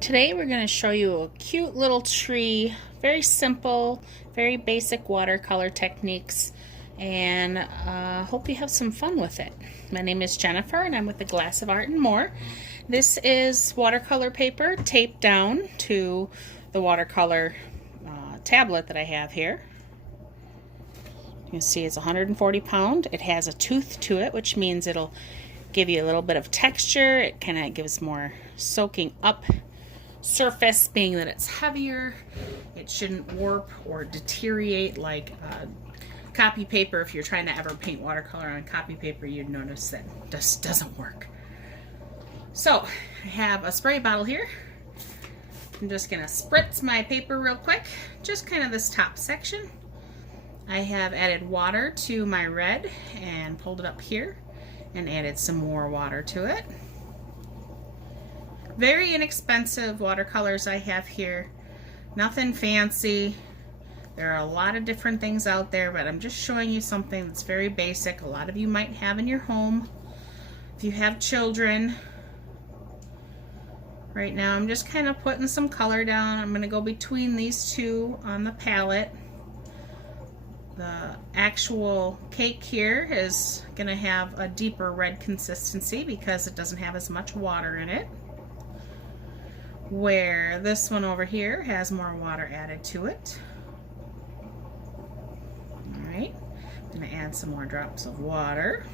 Today we're going to show you a cute little tree, very simple, very basic watercolor techniques, and hope you have some fun with it. My name is Jennifer and I'm with A Glass of Art and More. This is watercolor paper taped down to the watercolor tablet that I have here. You can see it's 140 pound. It has a tooth to it, which means it'll give you a little bit of texture. It kind of gives more soaking up surface, being that it's heavier. It shouldn't warp or deteriorate like copy paper. If you're trying to ever paint watercolor on copy paper, you'd notice that this doesn't work. So I have a spray bottle here. I'm just gonna spritz my paper real quick, just kind of this top section. I have added water to my red and pulled it up here and added some more water to it. Very inexpensive watercolors I have here. Nothing fancy. There are a lot of different things out there, but I'm just showing you something that's very basic. A lot of you might have in your home. If you have children. Right now I'm just kind of putting some color down. I'm going to go between these two on the palette. The actual cake here is going to have a deeper red consistency because it doesn't have as much water in it. Where this one over here has more water added to it. Alright, I'm going to add some more drops of water.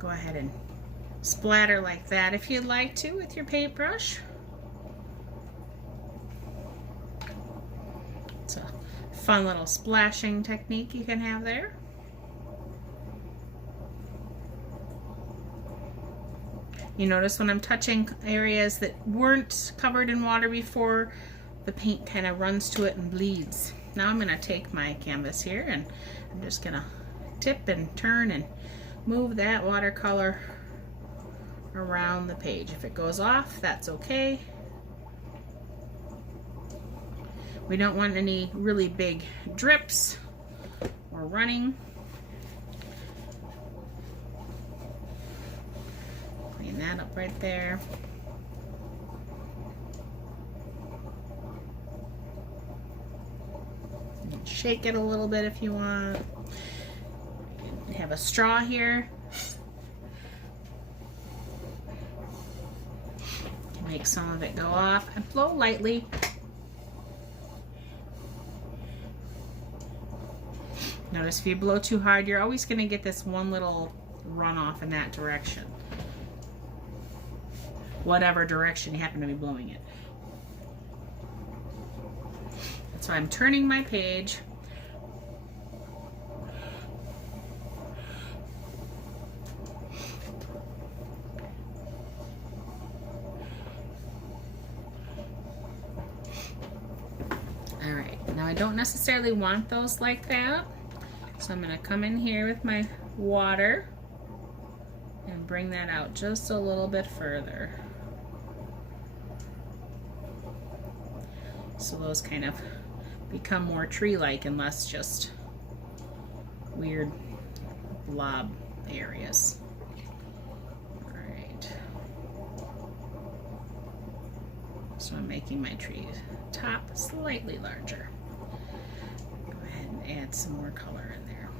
Go ahead and splatter like that if you'd like to with your paintbrush. It's a fun little splashing technique you can have there. You notice when I'm touching areas that weren't covered in water before, the paint kind of runs to it and bleeds. Now I'm going to take my canvas here and I'm just going to tip and turn and move that watercolor around the page. If it goes off, that's okay. We don't want any really big drips or running. Clean that up right there. And shake it a little bit if you want. You have a straw here. Make some of it go off and blow lightly. Notice if you blow too hard, you're always going to get this one little runoff in that direction. Whatever direction you happen to be blowing it. That's why I'm turning my page. Alright, now I don't necessarily want those like that. So I'm going to come in here with my water and bring that out just a little bit further. So those kind of become more tree-like and less just weird blob areas. Alright. So I'm making my tree top slightly larger. Go ahead and add some more color in there.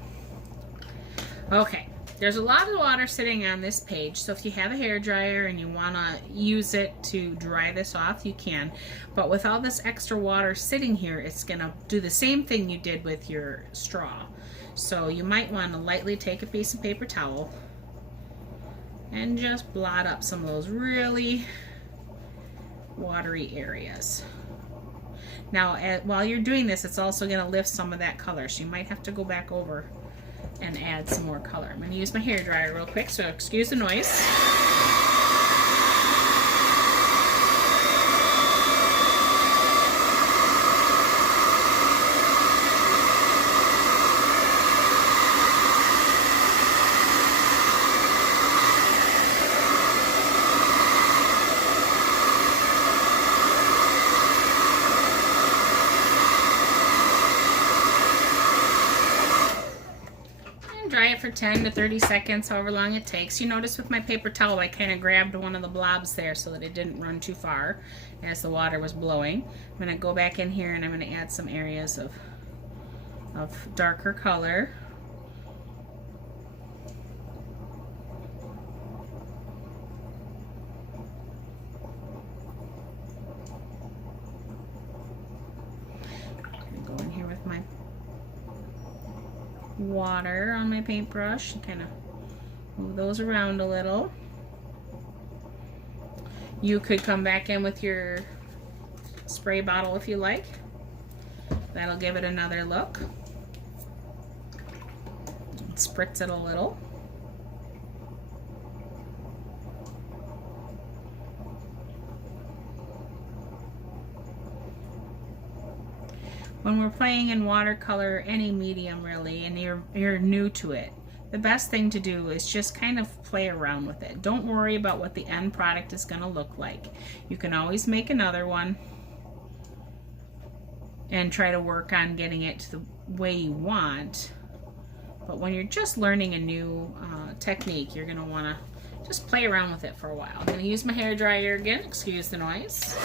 Okay, there's a lot of water sitting on this page, so if you have a hair dryer and you want to use it to dry this off, you can. But with all this extra water sitting here, it's going to do the same thing you did with your straw. So you might want to lightly take a piece of paper towel and just blot up some of those really watery areas. Now, while you're doing this, it's also going to lift some of that color, so you might have to go back over and add some more color. I'm going to use my hair dryer real quick, so excuse the noise. for 10 to 30 seconds, however long it takes. You notice with my paper towel, I kind of grabbed one of the blobs there so that it didn't run too far as the water was blowing. I'm going to go back in here and I'm going to add some areas of darker color. Go in here with my water on my paintbrush and kind of move those around a little. You could come back in with your spray bottle if you like. That'll give it another look. Spritz it a little. When we're playing in watercolor, any medium really, and you're new to it, the best thing to do is just kind of play around with it. Don't worry about what the end product is going to look like. You can always make another one and try to work on getting it to the way you want. But when you're just learning a new technique, you're going to want to just play around with it for a while. I'm going to use my hair dryer again. Excuse the noise.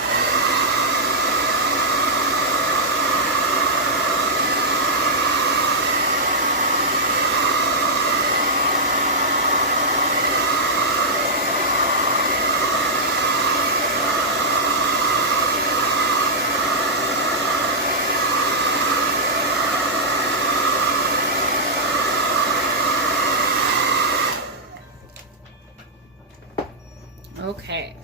Okay,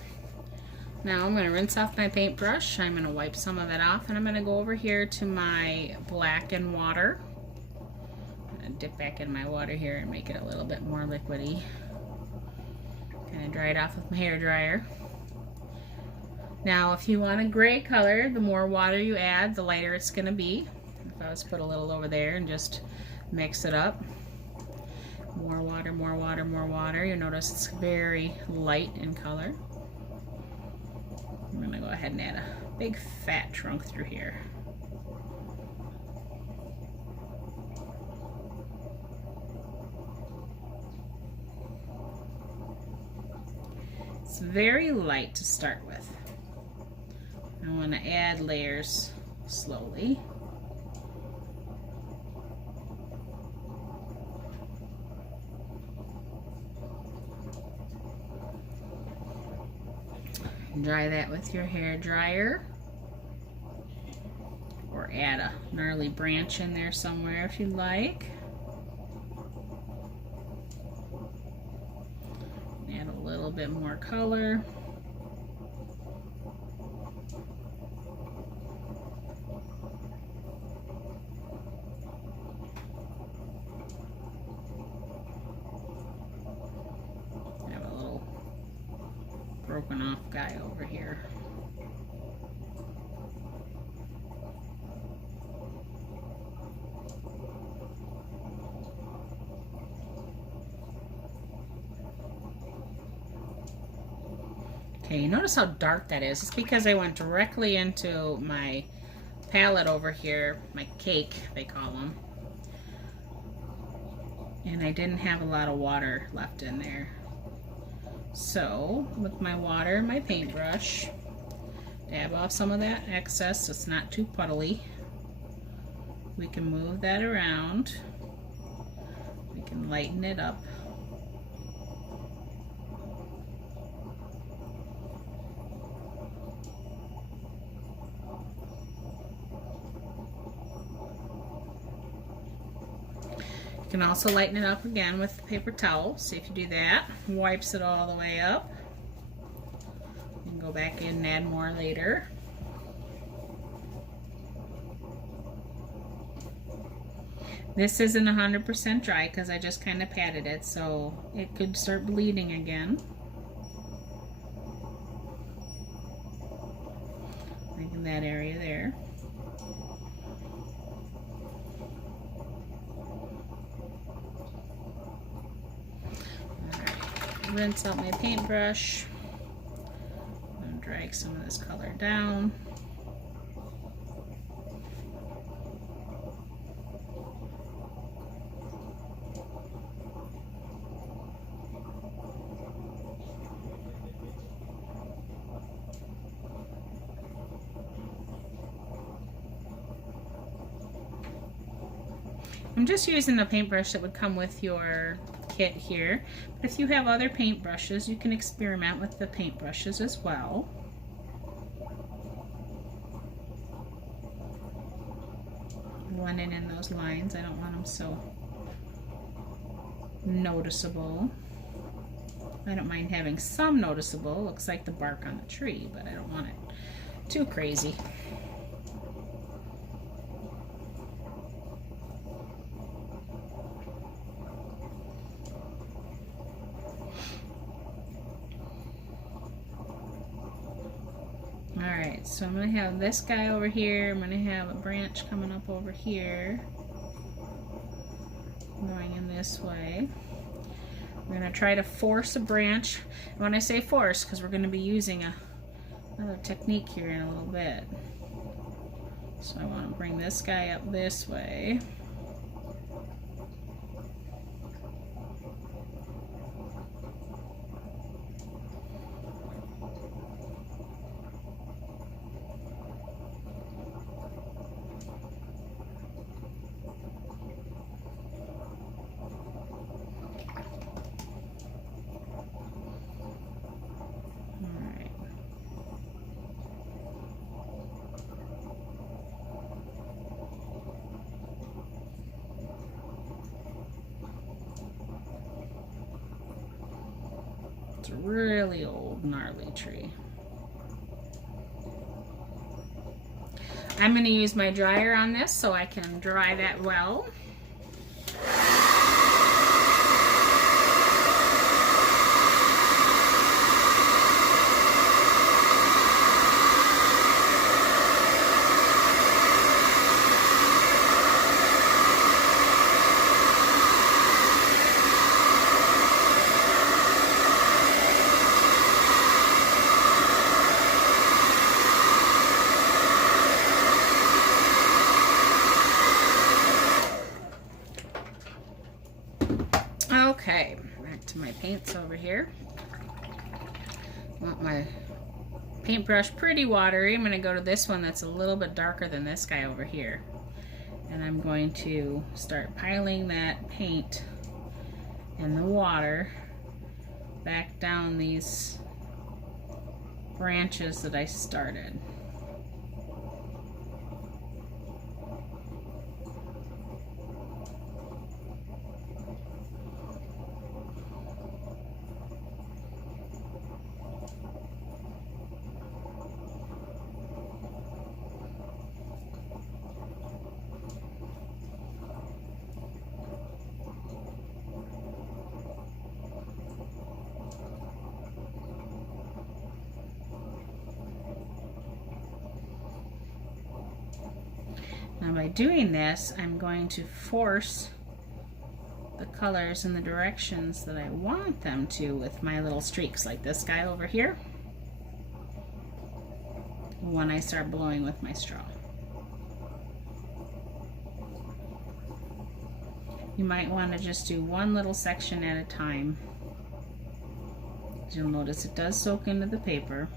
now I'm going to rinse off my paintbrush. I'm going to wipe some of it off, and I'm going to go over here to my black and water. I'm going to dip back in my water here and make it a little bit more liquidy. Kind of dry it off with my hair dryer. Now, if you want a gray color, the more water you add, the lighter it's going to be. If I was to put a little over there and just mix it up. More water, more water, more water. You'll notice it's very light in color. I'm going to go ahead and add a big fat trunk through here. It's very light to start with. I want to add layers slowly. Dry that with your hair dryer, or add a gnarly branch in there somewhere if you like. Add a little bit more color. Broken off guy over here. Okay, you notice how dark that is. It's because I went directly into my palette over here, my cake they call them, and I didn't have a lot of water left in there. So, with my water and my paintbrush, dab off some of that excess so it's not too puddly. We can move that around. We can lighten it up. You can also lighten it up again with the paper towel. See if you do that. Wipes it all the way up. You can go back in and add more later. This isn't 100% dry because I just kind of patted it, so it could start bleeding again. Like in that area there. Rinse out my paintbrush. I'm going to drag some of this color down. I'm just using the paintbrush that would come with your kit here. But if you have other paintbrushes, you can experiment with the paintbrushes as well. Blending in those lines. I don't want them so noticeable. I don't mind having some noticeable. Looks like the bark on the tree, but I don't want it too crazy. Alright, so I'm going to have this guy over here. I'm going to have a branch coming up over here, going in this way. We're going to try to force a branch. And when I say force, because we're going to be using another technique here in a little bit. So I want to bring this guy up this way. It's a really old, gnarly tree. I'm going to use my dryer on this so I can dry that well. Okay, back to my paints over here. Want my paintbrush pretty watery. I'm going to go to this one that's a little bit darker than this guy over here. And I'm going to start piling that paint and the water back down these branches that I started. Now by doing this, I'm going to force the colors in the directions that I want them to with my little streaks, like this guy over here, when I start blowing with my straw. You might want to just do one little section at a time. As you'll notice, it does soak into the paper.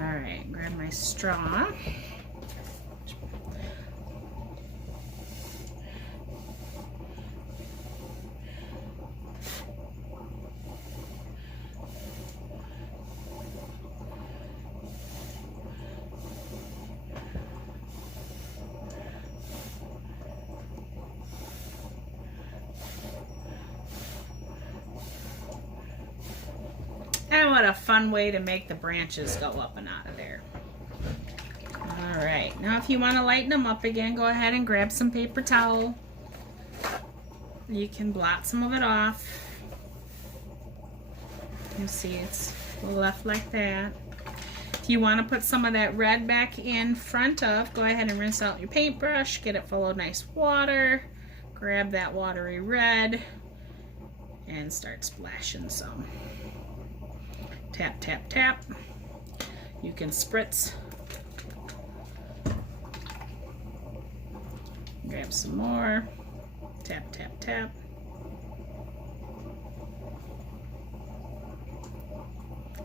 Alright, grab my straw. And what a fun way to make the branches go up and out of there. Alright, now if you want to lighten them up again, go ahead and grab some paper towel. You can blot some of it off. You see it's left like that. If you want to put some of that red back in front of, go ahead and rinse out your paintbrush, get it full of nice water, grab that watery red, and start splashing some. Tap, tap, tap. You can spritz. Grab some more. Tap, tap, tap.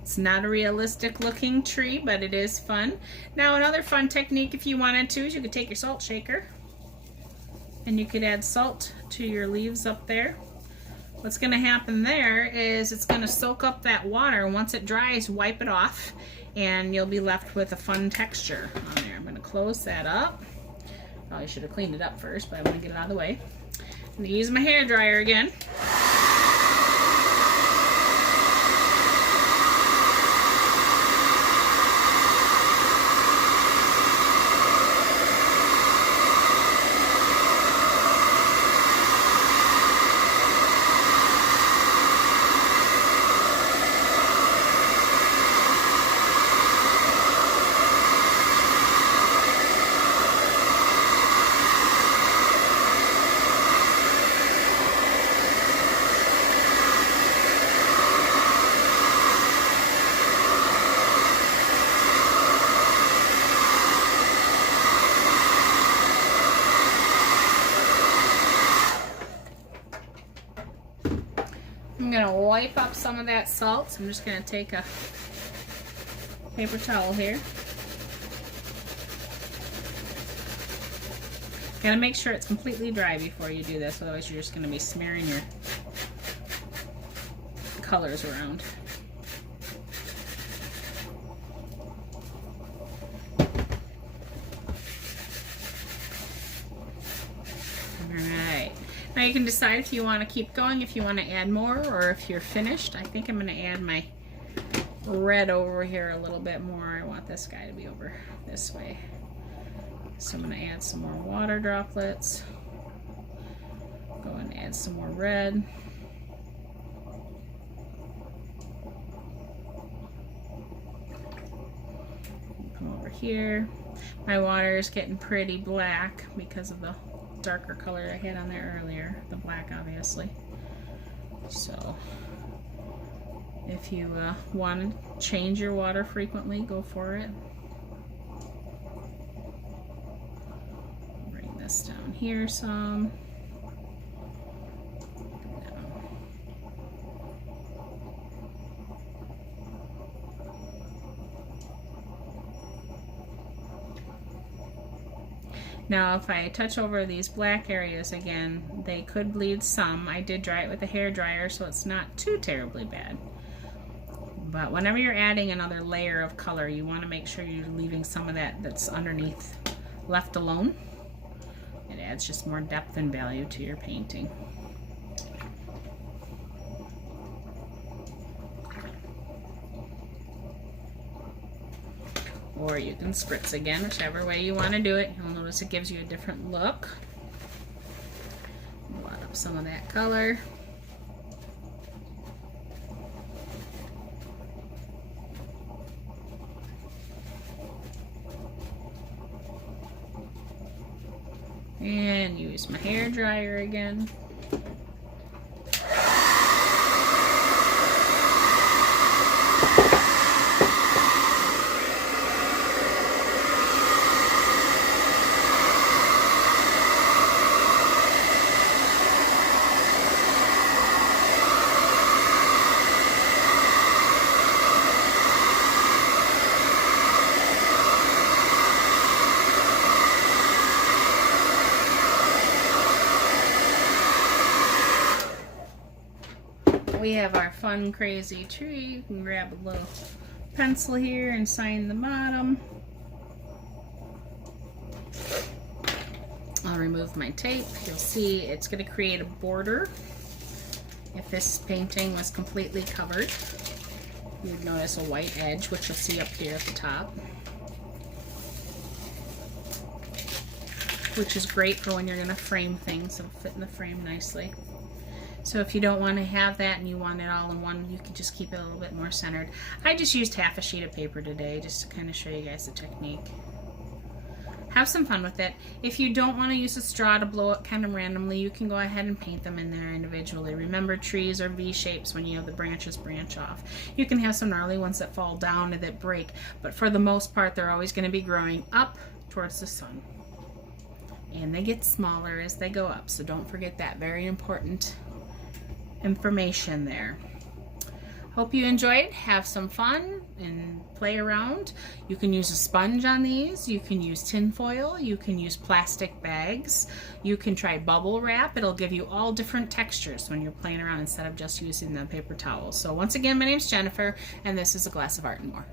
It's not a realistic looking tree, but it is fun. Now another fun technique if you wanted to is you could take your salt shaker and you could add salt to your leaves up there. What's going to happen there is it's going to soak up that water, and once it dries, wipe it off and you'll be left with a fun texture on there. I'm going to close that up. Probably should have cleaned it up first, but I want to get it out of the way. I'm going to use my hair dryer again. I'm going to wipe up some of that salt. So I'm just going to take a paper towel here. Got to make sure it's completely dry before you do this, otherwise you're just going to be smearing your colors around. Alright. Now you can decide if you want to keep going, if you want to add more, or if you're finished. I think I'm going to add my red over here a little bit more. I want this guy to be over this way. So I'm going to add some more water droplets. Go and add some more red. Come over here. My water is getting pretty black because of the darker color I had on there earlier, the black obviously. So if you want to change your water frequently, go for it. Bring this down here some. Now if I touch over these black areas again, they could bleed some. I did dry it with a hair dryer, so it's not too terribly bad. But whenever you're adding another layer of color, you want to make sure you're leaving some of that that's underneath left alone. It adds just more depth and value to your painting. Or you can spritz again, whichever way you want to do it. You'll notice it gives you a different look. Blot up some of that color. And use my hair dryer again. We have our fun, crazy tree. You can grab a little pencil here and sign the bottom. I'll remove my tape. You'll see it's going to create a border. If this painting was completely covered, you'd notice a white edge, which you'll see up here at the top, which is great for when you're going to frame things. It'll fit in the frame nicely. So if you don't want to have that and you want it all in one, you can just keep it a little bit more centered. I just used half a sheet of paper today just to kind of show you guys the technique. Have some fun with it. If you don't want to use a straw to blow it kind of randomly, you can go ahead and paint them in there individually. Remember, trees are V-shapes when you have the branches branch off. You can have some gnarly ones that fall down and that break, but for the most part, they're always going to be growing up towards the sun. And they get smaller as they go up, so don't forget that. Very important information there. Hope you enjoyed. Have some fun and play around. You can use a sponge on these. You can use tin foil. You can use plastic bags. You can try bubble wrap. It'll give you all different textures when you're playing around instead of just using the paper towels. So once again, my name's Jennifer, and this is A Glass of Art and More.